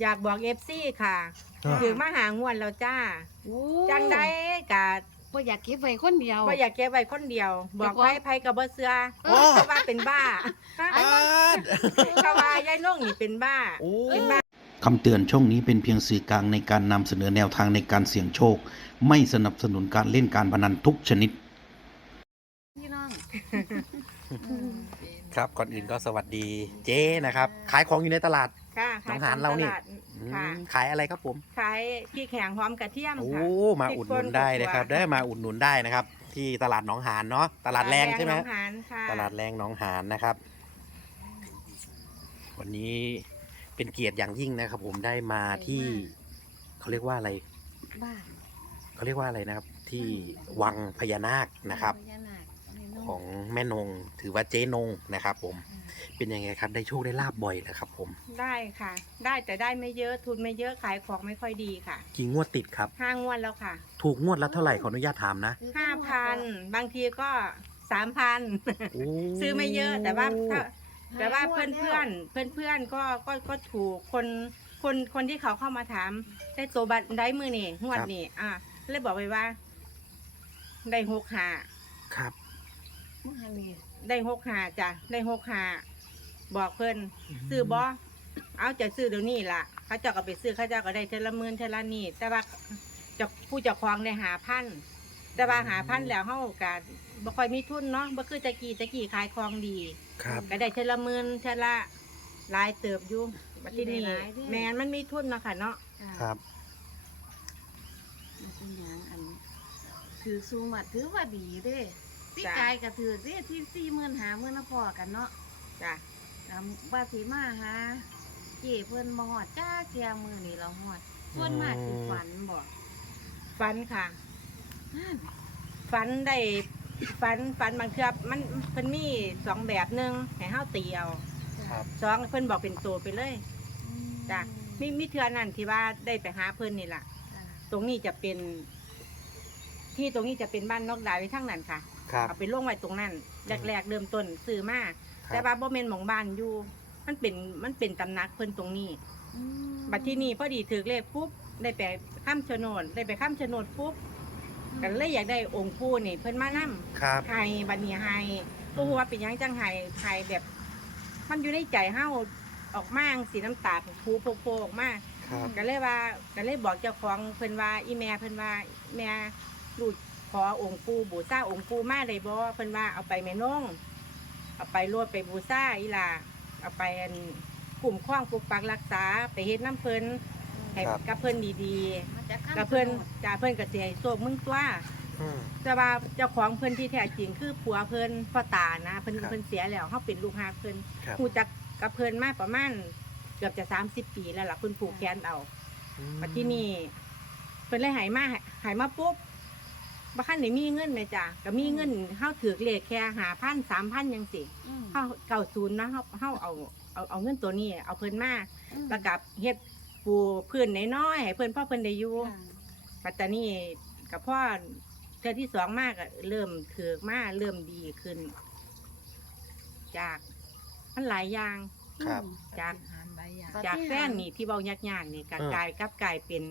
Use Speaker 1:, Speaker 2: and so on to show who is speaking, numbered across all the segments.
Speaker 1: อยากบอกเอฟซีค่ะ
Speaker 2: อ่า
Speaker 1: ถือมาหางวดแล้วจ้า
Speaker 3: โอ้
Speaker 1: จังได้กะ
Speaker 3: บ่อยากเก็บไว้คนเดียว
Speaker 1: ว่าอยากเก็บไว้คนเดียว บอก
Speaker 3: เจ้าของ
Speaker 1: ไว้ไผกับบ่เสือ
Speaker 2: โอ้
Speaker 1: เพราะว่าเป็นบ้า
Speaker 2: ปาด
Speaker 1: เขาว่ายายน้องนี่เป็นบ้า
Speaker 2: โอ้
Speaker 1: เป็นบ้า
Speaker 4: คำเตือนช่องนี้เป็นเพียงสื่อกลางในการนำเสนอแนวทางในการเสี่ยงโชค ไม่สนับสนุนการเล่นการพนันทุกชนิด
Speaker 3: พี่น้อง
Speaker 2: ครับก่อนอื่นก็สวัสดีเจ๊นะครับ ขายของอยู่ในตลาด
Speaker 1: ค่ะ
Speaker 2: น้องหานเรานี่
Speaker 1: ขยตลด
Speaker 2: อืม
Speaker 1: ค่ะ
Speaker 2: ขายอะไรครับผม
Speaker 1: ขายพี่แข็งหอมกระเทียม
Speaker 2: โอ้
Speaker 1: ค่ะ
Speaker 2: มาอุดหนุนได้นะครับ ได้มาอุดหนุนได้นะครับ ที่ตลาดหนองหานเนาะ ตลาดแรงใช่ไหม
Speaker 1: น้องหานค่ะ
Speaker 2: ตลาดแรงหนองหานนะครับ วันนี้เป็นเกียรติอย่างยิ่งนะครับ ผมได้มาที่เขาเรียกว่าอะไร
Speaker 3: บ้าน
Speaker 2: เขาเรียกว่าอะไรนะครับ ที่วังพญานาคนะครับ
Speaker 3: พญานาคแม่น
Speaker 2: ของแม่นงถือว่าเจ๊นงนะครับ ผม เป็นยังไงครับ ได้โชคได้ลาบบ่อยนะครับผม
Speaker 1: ได้ค่ะ ได้แต่ได้ไม่เยอะทุนไม่เยอะขายของไม่ค่อยดีค่ะ
Speaker 2: กี่งวดติดครับ
Speaker 1: ห้างวดแล้วค่ะ
Speaker 2: ถูกงวดละเท่าไหร่ขออนุญาตถามนะ
Speaker 3: คือ
Speaker 1: ห้า
Speaker 3: ทั้งมด
Speaker 1: พันบางทีก็สามพัน
Speaker 2: โอ้
Speaker 1: ซื้อไม่เยอะแต่ว่าถ้า
Speaker 3: ห
Speaker 1: แต่ว่า
Speaker 3: ง
Speaker 1: เพื่อน
Speaker 3: แล้
Speaker 1: เพื่อนเพื่อนเพื่อนๆก็ก็ก็ถูกคนคนคนที่เขาเข้ามาถาม ได้ตัวบัตรได้มือนี่งวดนี่อะเลยบอกไปว่า ได้หกหา
Speaker 2: ครับ
Speaker 3: เมื่อหันนี่
Speaker 1: ได้หกหาจ้ะได้หกหา บอกเพื่อนซื้อบอเอาจะซื้อเดี๋ยวนี้ล่ะเขาเจ้าก็ไปซื้อเขาเจ้าก็ได้เทอละหมื่นเทอละนี่แต่ว่าเจะผู้เจ้าของได้หาพันแต่ว่าหาพันแล้วเขาการบ่ค่อยมีทุนเนาะบ่คือตะกี้ตะกี้ขายของดี
Speaker 2: ครับ
Speaker 1: ก็ได้เทอละหมื่นเทอละหลายเติบอยู่บัดที่นี่แมนมันมีทุนเนาะค่ะเนาะะ
Speaker 2: ครับ
Speaker 3: มันเป็นหยังอันถือสูงวัดถือว่าดีเด้พี่
Speaker 1: จ้ะ
Speaker 3: กายก็ถือเด้ที่สี่หมื่นหาหมื่นละพอกันเนาะ
Speaker 1: จ้ะ
Speaker 3: อ่า ว่าสิมาหาเจ้เพิ่นบ่ฮอดจ้าเกียมือนี่เราฮอดส่วนมากคือฝันบ่
Speaker 1: ฟันค่ะ
Speaker 3: นั่น
Speaker 1: ฟันได้ฟันฟันบางเทือบมันเพิ่นมีสองแบบหนึ่งให้เฮาตีเอา
Speaker 2: ครับ
Speaker 1: สองเพิ่นบอกเป็นตัวไปเลย
Speaker 3: อืม
Speaker 1: จ้ะมีมีเทือนั่นที่ว่าได้ไปหาเพิ่นนี่ล่ะ
Speaker 3: จ้ะ
Speaker 1: ตรงนี้จะเป็น ที่ตรงนี้จะเป็นบ้านนอกดาวไว้ทั้งนั้นค่ะ
Speaker 2: ครับ
Speaker 1: เอาไปลงไว้ตรงนั้นแรกๆเริ่มต้นซื้อมา
Speaker 2: ครับ
Speaker 1: แต่ว่าบ่แม่นหมองบ้านอยู่ มันเป็นมันเป็นตำหนักเพิ่นตรงนี้
Speaker 3: อืม
Speaker 1: บัดที่นี่พอดีถือเลขปุ๊บได้ไปข้ามโฉนดได้ไปข้ามโฉนดปุ๊บก็เลยอยากได้องค์ปู่นี่เพิ่นมานํ
Speaker 2: ครับ
Speaker 1: ไห้บัดนี้ไห้บ่ฮู้ว่าเป็นหยังจังไห้ไห้แบบ มันอยู่ในใจเฮาออกมาจั่งสีน้ำตาผูโผล่ๆออกมา
Speaker 2: ครับ
Speaker 1: ก็เลยว่าก็เลยบอกเจ้าของเพิ่นว่าอีแม่เพิ่นว่าแม่ลูกขอองค์ปู่บูชาองค์ปู่มาได้บ่เพิ่นว่าเอาไปแม่น้อง เอาไปโลดไปบูชาอีหล่าเอาไปอันกลุ่มคล้องปกปักรักษาไปเฮ็ดน้ำเพิ่นให้
Speaker 2: ครับ
Speaker 1: กับเพิ่นดี
Speaker 3: มาจาก
Speaker 1: ๆ
Speaker 3: ข้าง
Speaker 1: กับเพิ่น
Speaker 3: ถน
Speaker 1: จ้าเพิ่นก็สิให้โชคมึงตัว
Speaker 2: อืม
Speaker 1: แต่ว่าเจ้าของเพิ่นที่แท้จริงคือผัวเพิ่นพ่อตานะเพิ่น
Speaker 2: ครับ
Speaker 1: เพิ่นเสียแล้วเฮาเป็นลูกหาเพิ่น
Speaker 2: ครับ
Speaker 1: ฮู้จักกับเพิ่นมาประมาณเกือบจะ30ปีแล้วล่ะเพิ่นผูกแขนเอามาที่นี่เพิ่นเลยใหายมาใหายมาปุ๊บ บ่คันได้มีเงินแม่จ้ะก็มีเงินเฮาถือเลขแค่หาพันสามพันยังสิ
Speaker 3: อืม
Speaker 1: เฮาเก่าศูนย์นะเฮาเฮาเอาเอาเอาเงินตัวนี้เอาเพิ่นมา
Speaker 3: อืม
Speaker 1: แล้วกับเฮ็ดปูพื้นน้อยๆให้เพิ่นพ่อเพิ่นได้อยู่
Speaker 3: ค่ะ
Speaker 1: ปัตตานีกับพ่อเทื่อที่สองมากเริ่มถือมาเริ่มดีขึ้น จากมันหลายอย่าง
Speaker 2: ครับ
Speaker 3: อืม
Speaker 1: จาก
Speaker 3: ปฏิหารย์
Speaker 1: จากแฟนนี่ที่เบายากๆนี่ก็
Speaker 2: เออ
Speaker 1: กลายกลับกลายเป็น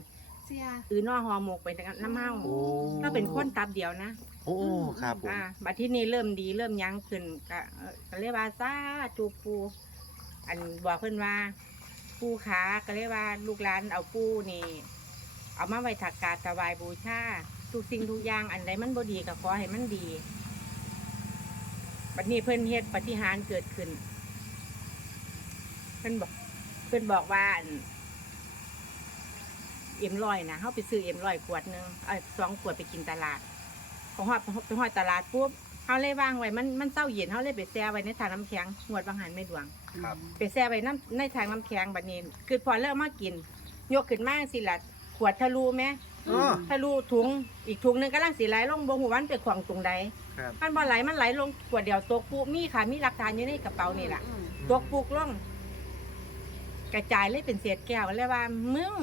Speaker 3: เสีย
Speaker 1: อือนอฮอหมกไปน้ำเมา
Speaker 2: โอ้
Speaker 1: ก็เป็นคนตับเดียวนะ
Speaker 2: โอ้ครับผม
Speaker 1: อ่าบัดที่นี่เริ่มดีเริ่มยั้งขึ้นก็เอ่อก็เรียกว่าซาจูปู อันบอกเพิ่นว่า ปูขาก็เรียกว่าลูกหลานเอาปูนี่ เอามาไว้ถักการถวายบูชาทุกสิ่งทุกอย่างอันใดมันบ่ดีก็ขอให้มันดีบัดนี้เพิ่นเฮ็ดปฏิหารย์เกิดขึ้น เพิ่นบอก เพิ่นบอกว่าอัน เอ็มร้อยนะเขาไปซื้อเอ็มร้อยขวดหนึงเอ้ยสองขวดไปกินตลาดพอหอดไปหอดตลาดปุ๊บเขาเลยวางไว้มันมันเศร้าเย็นเขาเลยไปแช่ไว้ในถังน้ำแข็งงวดบางหันไม่ดวง
Speaker 2: ครับ
Speaker 1: ไปแช่ไว้น้ำในถังน้ำแข็งบัดนี้ คือพอเริ่มมากิน ยกขึ้นมาสิละขวดทะลุไหม
Speaker 2: อ๋อ
Speaker 1: ทะลุถุงอีกถุงหนึงก็ล่างสีไหลลงบงหัววันไปขวางตรงใด
Speaker 2: ครับ
Speaker 1: มันบ่ไหลมันไหลลงขวดเดียวตกปุ๊บมีค่ะมีหลักฐานอยู่ในกระเป๋านี่แหละ
Speaker 3: อืม
Speaker 1: ตกปุกลง กระจายเลยเป็นเศษแก้วเลยว่ามึง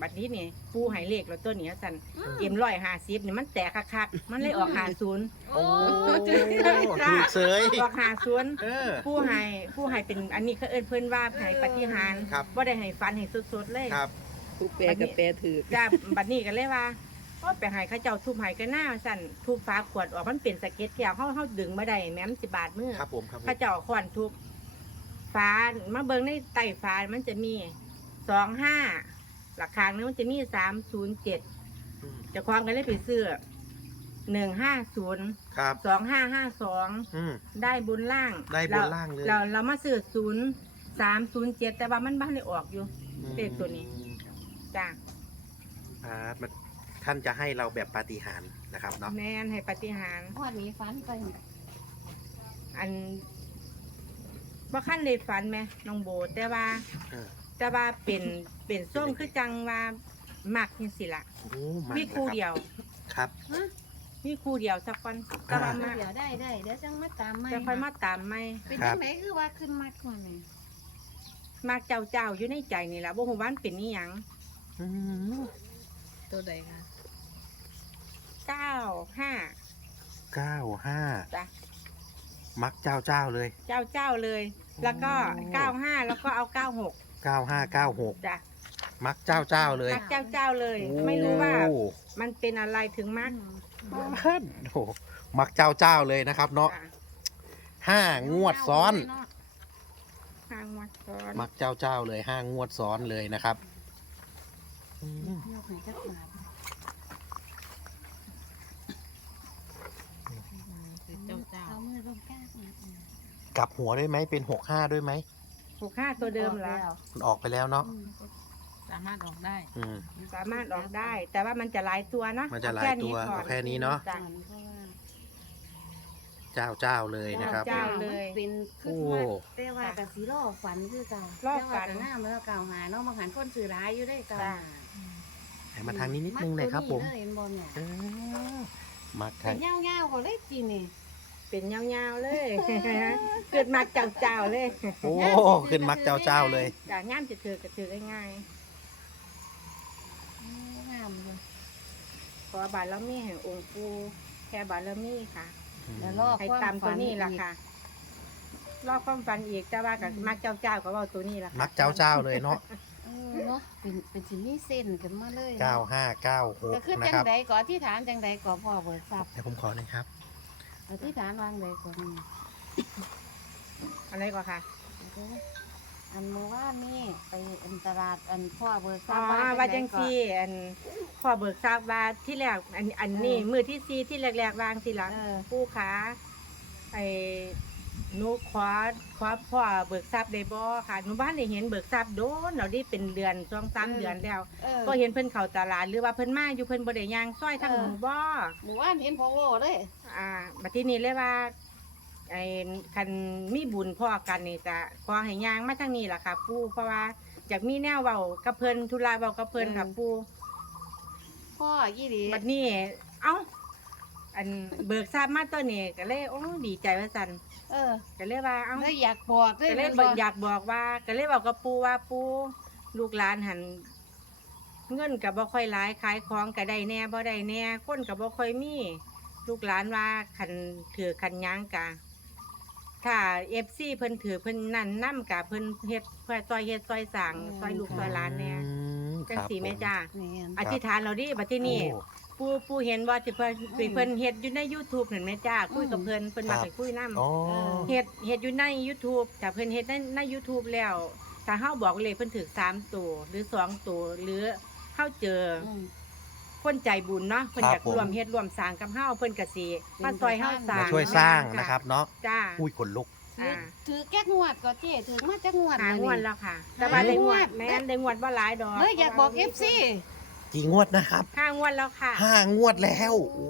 Speaker 1: บัดนี้นี่ปูใหายเลขแล้วตัวเนี้ยสันเอ็มร้อยห้าสิบนี่มันแตกคักๆมันเลยออกหาศูนย์
Speaker 3: โอ้
Speaker 2: ถูกเสย
Speaker 1: ออกหาศูนย์
Speaker 2: เออ
Speaker 1: ผู้ให้ผู้ให้เป็นอันนี้เขาเอิ้นเพิ่นว่าให้ปฏิหาร
Speaker 2: ครับ
Speaker 1: บ่ได้ให้ฟันให้สดๆเลย
Speaker 2: ครับ
Speaker 5: ผู้แปลกับแปลถือ
Speaker 1: จ้าบัดนี้ก็เลยว่าพอไปให้เขาเจ้าทุบให้กันหน้าสั่นทุบฟ้าขวดออกมันเป็นสะเก็ดแก้วเฮาเฮาดึงบ่ได้แม้มนสิบาทมือ
Speaker 2: ครับผมครับผม
Speaker 1: เขาเจ้าเอาค้อนทุบ ฟ้ามาเบิ่งในใต้ฟ้ามันจะมี25หลักคางนึงมันจะมี307
Speaker 2: อืม
Speaker 1: เจ้าของก็เลยไปซื้อ150
Speaker 2: ครับ
Speaker 1: 2552
Speaker 2: อืม
Speaker 1: ได้บุญล่าง
Speaker 2: ได้บุญล่างเลย
Speaker 1: เราเรามาซื้อศูนย์สามศูนย์เจ็ดแต่ว่ามันบ้านได้ออกอยู่เลขตัวนี้จ้า
Speaker 2: อ่ามันท่านจะให้เราแบบปาฏิหาริย์นะครับเนาะ
Speaker 1: แม่นให้ปฏิหาร
Speaker 3: วันนี้ฝันไป
Speaker 1: อัน ว่าขั้นเลยฝันไหมน้องโบ แต่ว่า
Speaker 2: เออ
Speaker 1: แต่ว่าเป็นเป็นส้มคือจังว่ามักนี่สิละ
Speaker 2: โอ้า
Speaker 1: มีคู่
Speaker 2: นะรับ
Speaker 1: เดียว
Speaker 2: ครับ
Speaker 3: ฮะ
Speaker 1: มีคู่เดียวสักคนแต่ว่ามัก
Speaker 3: เดี๋ยวได้ได้เดี๋ยวจังมาตามใหม่
Speaker 1: จะค่อยมาตามไหม
Speaker 3: เป็น
Speaker 2: ครั
Speaker 3: จั
Speaker 2: บ
Speaker 3: งไหนคือว่าขึ้นมากกว่านี่
Speaker 1: มักเจ้าเจ้าอยู่ในใจนี่แหละบ่ฮู้ว่ามันเป็นนี่หยัง
Speaker 2: อืม
Speaker 5: ตัวใดคะ
Speaker 1: เก้าห้า
Speaker 2: เก้าห้า
Speaker 1: จ้ะ
Speaker 2: มักเจ้าเจ้าเลย
Speaker 1: เจ้าเจ้าเลย แล้วก็เก้าห้าแล้วก็เอาเก้าหก
Speaker 2: เก้าห้าเก้าหก
Speaker 1: จ้ะ
Speaker 2: มักเจ้าเจ้าเลย
Speaker 1: มักเจ้าเจ้าเลย ไม่รู้ว่า
Speaker 2: โอ้
Speaker 1: มันเป็นอะไรถึงมัก
Speaker 2: บ้านโอ้มักเจ้าเจ้าเลยนะครับ เนาะ
Speaker 1: จ้ะ
Speaker 2: ห้างวดซ้อน
Speaker 1: ทางวัดซ้อน
Speaker 2: มักเจ้าเจ้าเลยห้างวดซ้อนเลยนะครับอืม
Speaker 3: ยกให้จักบาท
Speaker 5: คือเจ้าเจ้า
Speaker 3: เอามือลงแก้ม
Speaker 2: กลับหัวด้วยไหมเป็นหกห้าด้วยไหม
Speaker 1: หกห้าตัวเดิมแล้ว
Speaker 2: มันออกไปแล้วเนาะ
Speaker 5: สามารถออกได้
Speaker 2: อืม
Speaker 1: สามารถออกได้ แต่ว่ามันจะหลายตัวเนาะ
Speaker 2: มันจะหลายตัว
Speaker 1: ก่
Speaker 2: เอาแค่นี้เนาะ
Speaker 1: จ้ะ
Speaker 2: เจ้าเจ้าเลยนะครับ
Speaker 1: เจ้าเลย
Speaker 3: เป็นคือ
Speaker 2: โอ้
Speaker 3: ว่าแต่ว่ากับสีล่อฝันคือเก่าร
Speaker 1: อฝัน
Speaker 3: แต่ว่าก็งามแล้วเก่าหาเนาะมาหันคนสื่อร้ายอยู่ได้เก่า
Speaker 1: จ้ะ
Speaker 2: ให้มาทางนี้นิดนึงเลยครับผม
Speaker 3: กตัวนี้เลยเห็นบอลเนี่ย
Speaker 2: เออมัก
Speaker 3: เป็
Speaker 2: ทาง
Speaker 3: นเงาๆก็เลยจีนี่
Speaker 1: เป็นยาวๆเลยเกิดมาเจ้าเจ้าๆเลย
Speaker 2: โอ้ขึ้นมักเจ้าเจ้าเลย
Speaker 1: จ้ะงามจะถือก็ถือง่าย
Speaker 3: งามเลย
Speaker 1: ๆเพอบารมีแห่งองค์ปูแค่บารมีค่ะ
Speaker 3: แล้วรอบ
Speaker 1: ให้ตามตัวนี้ล่ะค่ะรอบความฝันอีกแต่ว่ากับมักเจ้าเจ้าก็เว่าตัวนี้ล่ะค่ะ
Speaker 2: มักเจ้าเจ้าเลยเนาะ
Speaker 3: เออเนาะเป็นเป็นสิมีเส้นกันมาเลย
Speaker 2: เก้าห้าเก้าหก
Speaker 3: ก็คือ
Speaker 2: นะ
Speaker 3: จัง
Speaker 2: ครับ
Speaker 3: ใดก่อนที่ฐานจังใดก่อพ่อเบิกทรัพย์
Speaker 2: เดี๋ยวผมขอเลยครับ
Speaker 3: อธิษฐานวางใดก่อนนี่
Speaker 1: อะไรก็ค่ะ
Speaker 3: อันเมื่อวานนี่ไปอันตลาดอันพ่อเบิกท
Speaker 1: อ๋
Speaker 3: รั
Speaker 1: อ
Speaker 3: พย์
Speaker 1: ว่าจังซี่อันพ่อเบิกทราบว่าที่แรกอันอันนี้มือที่ซีที่แรกๆวางสิละ
Speaker 3: เออ
Speaker 1: ผู้ค้าไอ้ หนูขอขอพ่อเบิกทรัพย์ได้บ่ค่ะหนูบ้านได้เห็นเบิกทรัพย์โดนเราได้เป็นเดือนสองสามเดือนแล้ว
Speaker 3: เออ
Speaker 1: ก็เห็นเพิ่นเข้าตลาดหรือว่าเพิ่นมาอยู่เพิ่นบ่ได้ย่างซอยทางหนูบ่
Speaker 3: หมู่บ้านเห็นพ่อโว้เลย
Speaker 1: อ่าบัดทีนี้เลยว่าไอ้คันมีบุญพ่อกันนี่จะขอให้ย่างมาทางนี้ล่ะค่ะปู่เพราะว่าอยากมีแนวเว้ากับเพิ่นธุระเว้ากับเพิ่นค่ะปู่
Speaker 3: พ่อยี่ดี
Speaker 1: บัดนี้เอ้า อันเบิกทราบมาตัวนี้ก็เลยโอ้ดีใจว่าซั่น
Speaker 3: เออ
Speaker 1: ก็เลยว่าเอ้า
Speaker 3: เลยอยากบอก
Speaker 1: ก็เลยบอกอยากบอกว่าก็เลยบอกกับปู่ว่าปู่ลูกหลานหันเงินกับบ่ค่อยหลายขายของก็ได้แน่บ่ได้แน่คนกับบ่ค่อยมี ลูกหลานว่าคันถือคันหยังกะถ้าเอฟซีเพิ่นถือเพิ่นนั่นนํกะเพิ่นเฮ็ดเพื่อซอยเฮ็ดซอยสั่งซอยลูกซอยหลานแน่
Speaker 2: อืม
Speaker 1: จัง
Speaker 2: ครับ
Speaker 1: สีแม่
Speaker 2: ผม
Speaker 1: จ้า
Speaker 3: แม่น
Speaker 1: อธิษฐานเราดิบัดที่นี่
Speaker 2: โอ้
Speaker 1: ปู่ปู่เห็นว่าที่เพิ่นที่เพิ่นเฮ็ดอยู่ใน YouTube เห็นไหมจ้าคุยกับเพิ่นเพิ่นมา
Speaker 2: ครับ
Speaker 1: ให้คุยนํ
Speaker 2: อ๋อ
Speaker 1: เฮ็ดเฮ็ดอยู่ใน YouTube ถ้าเพิ่นเฮ็ดในใน YouTube แล้วถ้าเฮาบอกเลยเพิ่นถึก3ตัวหรือ2ตัวหรือเฮาเจออ
Speaker 3: ม
Speaker 1: คนใจบุญเนาะเพิ่น
Speaker 2: ครับ
Speaker 1: อยาก
Speaker 2: ผม
Speaker 1: ร่วมเฮ็ดร่วมสร้างกับเฮาเพิ่นก็สิ
Speaker 3: เป็น
Speaker 1: มาซอยเฮาสร้าง
Speaker 2: มาช่วยสร้างนะครับเนาะ
Speaker 1: จ้า
Speaker 2: อุ้ยขนลุก
Speaker 3: ถือ
Speaker 1: อ่า
Speaker 3: ถือแก๊กงวดก็เจ๊ถือมาจักงวด
Speaker 1: หา
Speaker 3: เลย
Speaker 1: งวด
Speaker 3: นี่
Speaker 1: แล้วค่ะแต่ว่าได้งวด
Speaker 3: หางวด
Speaker 1: แม่นได้งวดว่าหลายดอก
Speaker 3: เลยอยากบอกเอฟซี
Speaker 2: กี่งวดนะครับ
Speaker 1: ห้างวดแล้วค่ะ
Speaker 2: ห้างวดแล้ว โอ้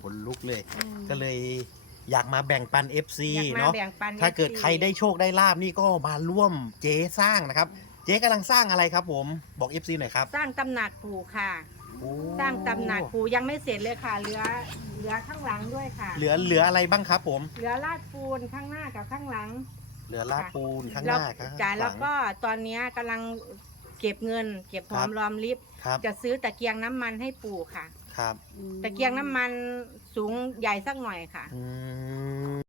Speaker 2: ขนลุกเลยก็เลยอยากมาแบ่งปัน FC
Speaker 1: อยากมา
Speaker 2: เนาะ
Speaker 1: แบ่งปัน
Speaker 2: ถ้าเกิด
Speaker 1: FC
Speaker 2: ใครได้โชคได้ลาบนี่ก็มาร่วมเจ๊สร้างนะครับ เจ๊กำลังสร้างอะไรครับผม บอก FC หน่อยครับ
Speaker 1: สร้างตำหนักปู่ค่ะ
Speaker 2: โอ้
Speaker 1: สร้างตำหนักปู่ยังไม่เสร็จเลยค่ะเหลือเหลือข้างหลังด้วยค่ะ
Speaker 2: เหลือเหลืออะไรบ้างครับผม
Speaker 1: เหลือลาดปูนข้างหน้ากับข้างหลัง
Speaker 2: เหลือลาดปูนข้างห
Speaker 1: แล้ว
Speaker 2: น้าครับ
Speaker 1: จ่าย
Speaker 2: ข้างห
Speaker 1: แล้
Speaker 2: ลั
Speaker 1: ว
Speaker 2: ง
Speaker 1: ก็ตอนเนี้ยกำลัง เก็บเงิน เก็บหอม
Speaker 2: ครับ
Speaker 1: รอมริบ
Speaker 2: ครับ
Speaker 1: จะซื้อตะเกียงน้ำมันให้ปู่ค่ะ
Speaker 2: ครับ
Speaker 1: ตะเกียงน้ำมันสูงใหญ่สักหน่อยค่ะ
Speaker 2: อืม